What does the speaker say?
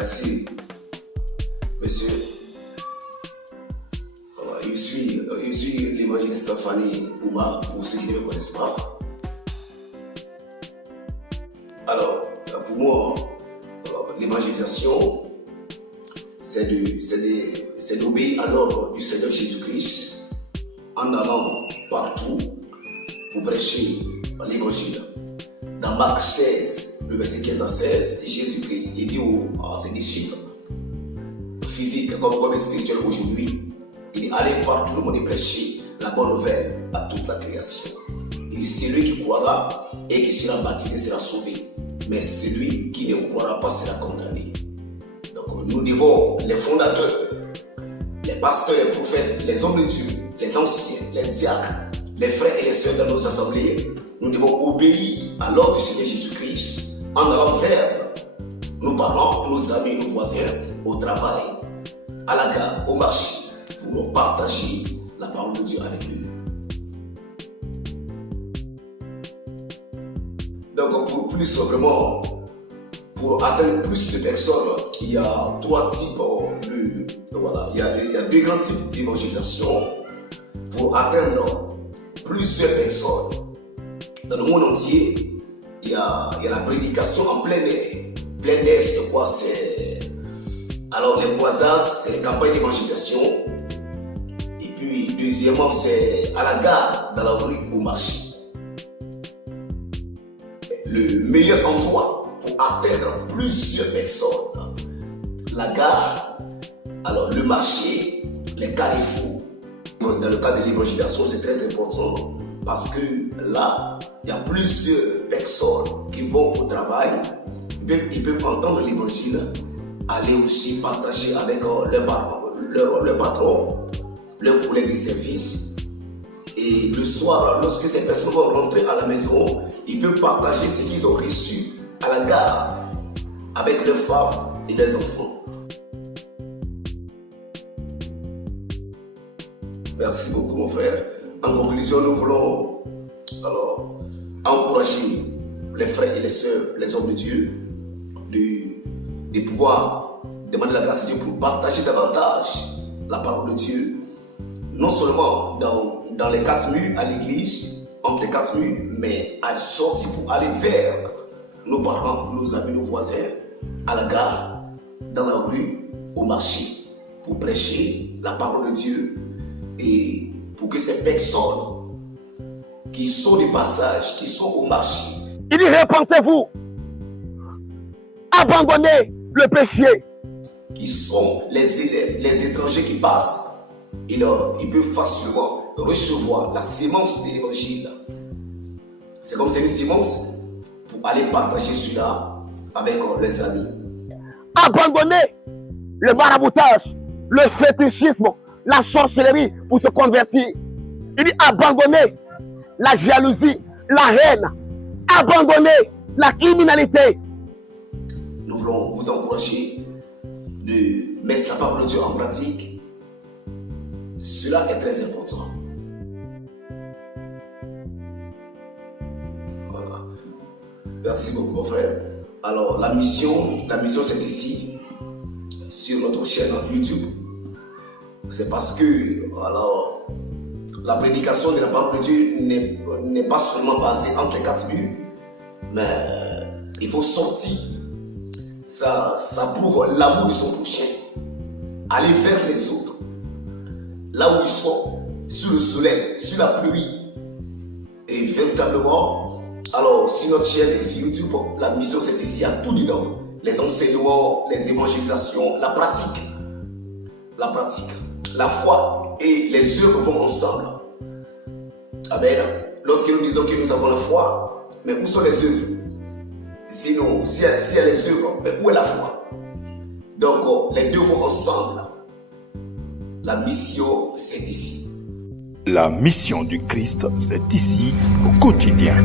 Merci, monsieur. Voilà, je suis l'évangéliste Fanny Ouma, pour ceux qui ne me connaissent pas. Alors, pour moi, l'évangélisation, c'est d'obéir à l'ordre du Seigneur Jésus-Christ en allant partout pour prêcher l'évangile. Dans Marc 16, le verset 15 à 16, Jésus-Christ dit à ses disciples, physiques comme spirituels aujourd'hui, il dit allez partout le monde et prêcher la bonne nouvelle à toute la création. Il dit celui qui croira et qui sera baptisé sera sauvé, mais celui qui ne croira pas sera condamné. Donc nous devons, les fondateurs, les pasteurs, les prophètes, les hommes de Dieu, les anciens, les diacres, les frères et les sœurs dans nos assemblées, nous devons obéir à l'ordre du Seigneur Jésus-Christ en allant vers nos parents, nos amis, nos voisins, au travail, à la gare, au marché, pour partager la parole de Dieu avec eux. Donc pour atteindre plus de personnes, il y a trois types il y a deux grands types d'évangélisation. Pour atteindre plusieurs personnes dans le monde entier, il y a la prédication en plein air. Plein air, c'est quoi? Alors les croisades, c'est les campagnes d'évangélisation. Et puis deuxièmement, c'est à la gare, dans la rue, au marché. Le meilleur endroit pour atteindre plusieurs personnes, la gare, alors le marché, les carrefours. Dans le cas de l'évangélisation, c'est très important parce que là, il y a plusieurs personnes qui vont au travail, ils peuvent entendre l'évangile, aller aussi partager avec leur patron, leur collègue de service. Et le soir, lorsque ces personnes vont rentrer à la maison, ils peuvent partager ce qu'ils ont reçu à la gare avec leurs femmes et leurs enfants. Merci beaucoup mon frère. En conclusion, nous voulons alors encourager les frères et les sœurs, les hommes de Dieu, de pouvoir demander la grâce de Dieu pour partager davantage la parole de Dieu, non seulement dans les quatre murs à l'église, entre les quatre murs, mais à sortir pour aller vers nos parents, nos amis, nos voisins, à la gare, dans la rue, au marché, pour prêcher la parole de Dieu et pour que ces personnes qui sont de passage, qui sont au marché, il dit repentez-vous, abandonnez le péché. Qui sont les élèves, les étrangers qui passent, ils peuvent facilement recevoir la sémence de l'évangile. C'est comme c'est une sémence pour aller partager cela avec les amis. Abandonnez le maraboutage, le fétichisme, la sorcellerie pour se convertir. Il dit abandonnez la jalousie, la haine, abandonnez la criminalité. Nous voulons vous encourager de mettre la parole de Dieu en pratique. Cela est très important. Voilà. Merci beaucoup mon frère. Alors la mission c'est ici, sur notre chaîne YouTube. C'est parce que alors, la prédication de la parole de Dieu n'est pas seulement basée entre les quatre murs, mais il faut sortir. Ça prouve l'amour de son prochain. Aller vers les autres. Là où ils sont, sous le soleil, sous la pluie. Et véritablement, alors sur notre chaîne et sur YouTube, la mission c'est ici, il y a tout dedans. Les enseignements, les évangélisations, la pratique. La foi et les œuvres vont ensemble. Amen. Lorsque nous disons que nous avons la foi, mais où sont les œuvres? Sinon, s'il y a les œuvres, mais où est la foi? Donc, les deux vont ensemble. La mission, c'est ici. La mission du Christ, c'est ici, au quotidien.